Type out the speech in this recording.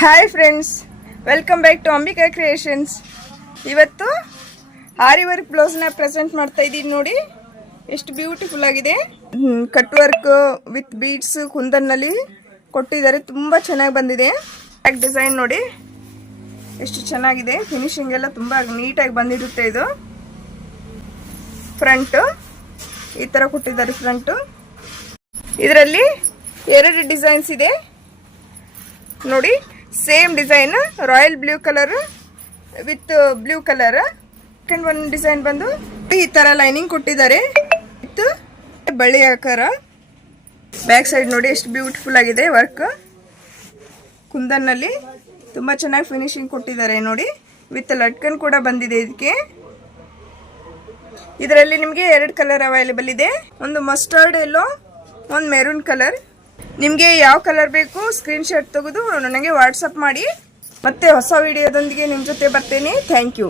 Hi friends, welcome back to Ambika creations. ಇವತ್ತು aari work ಬ್ಲೌಸ್ನ present ಮಾಡ್ತಾ ಇದ್ದೀನಿ. ನೋಡಿ ಎಷ್ಟು ಬ್ಯೂಟಿಫುಲ್ ಆಗಿದೆ. ಕಟ್ ವರ್ಕ್ ವಿತ್ ಬೀಡ್ಸ್ ಕುಂದನ್ನಲ್ಲಿ ಕೊಟ್ಟಿದ್ದಾರೆ. ತುಂಬ ಚೆನ್ನಾಗಿ ಬಂದಿದೆ. ಬ್ಯಾಕ್ ಡಿಸೈನ್ ನೋಡಿ ಎಷ್ಟು ಚೆನ್ನಾಗಿದೆ. ಫಿನಿಶಿಂಗ್ ಎಲ್ಲ ತುಂಬ ನೀಟಾಗಿ ಬಂದಿರುತ್ತೆ. ಇದು ಫ್ರಂಟು ಈ ಥರ ಕೊಟ್ಟಿದ್ದಾರೆ. ಫ್ರಂಟು ಇದರಲ್ಲಿ 2 ಡಿಸೈನ್ಸ್ ಇದೆ ನೋಡಿ. Same design royal blue colour with blue colour. Second ಒಂದು ಡಿಸೈನ್ ಬಂದು ಈ ತರ ಲೈನಿಂಗ್ ಕೊಟ್ಟಿದ್ದಾರೆ ವಿತ್ ಬಳ್ಳಿ ಆಕಾರ. ಬ್ಯಾಕ್ ಸೈಡ್ ನೋಡಿ ಎಷ್ಟು ಬ್ಯೂಟಿಫುಲ್ ಆಗಿದೆ. ವರ್ಕ್ ಕುಂದನ್ನಲ್ಲಿ ತುಂಬ ಚೆನ್ನಾಗಿ ಫಿನಿಶಿಂಗ್ ಕೊಟ್ಟಿದ್ದಾರೆ ನೋಡಿ. ವಿತ್ ಲಟ್ಕನ್ ಕೂಡ ಬಂದಿದೆ ಇದಕ್ಕೆ. ಇದರಲ್ಲಿ ನಿಮಗೆ 2 ಕಲರ್ ಅವೈಲೇಬಲ್ ಇದೆ. ಒಂದು ಮಸ್ಟರ್ಡ್ ಎಲ್ಲೋ, ಒಂದು ಮೆರೂನ್ ಕಲರ್. ನಿಮಗೆ ಯಾವ ಕಲರ್ ಬೇಕು ಸ್ಕ್ರೀನ್ ಶಾಟ್ ತೆಗೆದು ನನಗೆ ವಾಟ್ಸಪ್ ಮಾಡಿ. ಮತ್ತೆ ಹೊಸ ವಿಡಿಯೋದೊಂದಿಗೆ ನಿಮ್ಮ ಜೊತೆ ಬರ್ತೇನೆ. Thank you.